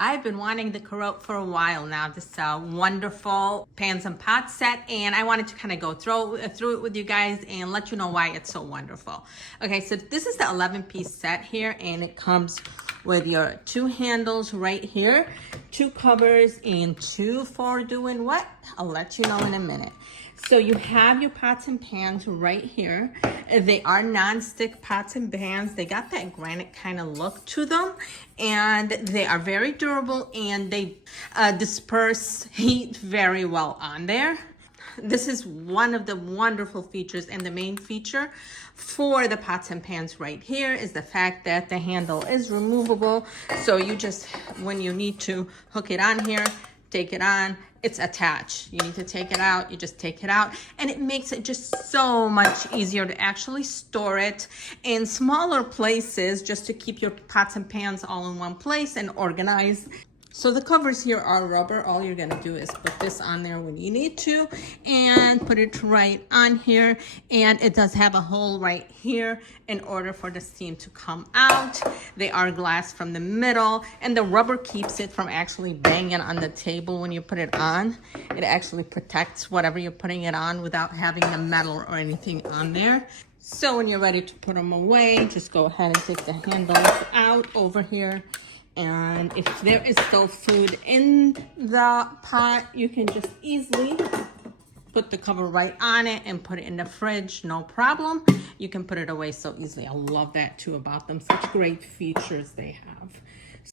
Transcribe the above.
I've been wanting the Carote for a while now. This wonderful pans and pots set, and I wanted to kind of go through it with you guys and let you know why it's so wonderful. Okay, so this is the 11-piece set here, and it comes with your 2 handles right here, 2 covers, and 2 for doing what? I'll let you know in a minute. So you have your pots and pans right here. They are non-stick pots and pans. They got that granite kind of look to them, and they are very durable, and they disperse heat very well on there. This is one of the wonderful features, and the main feature for the pots and pans right here is the fact that the handle is removable. So you just, when you need to hook it on here, take it on, it's attached. You need to take it out, you just take it out, and it makes it just so much easier to actually store it in smaller places, just to keep your pots and pans all in one place and organized. So the covers here are rubber. All you're gonna do is put this on there when you need to and put it right on here. And it does have a hole right here in order for the steam to come out. They are glass from the middle, and the rubber keeps it from actually banging on the table when you put it on. It actually protects whatever you're putting it on without having the metal or anything on there. So when you're ready to put them away, just go ahead and take the handles out over here. And if there is still food in the pot, you can just easily put the cover right on it and put it in the fridge, no problem. You can put it away so easily. I love that too about them. Such great features they have.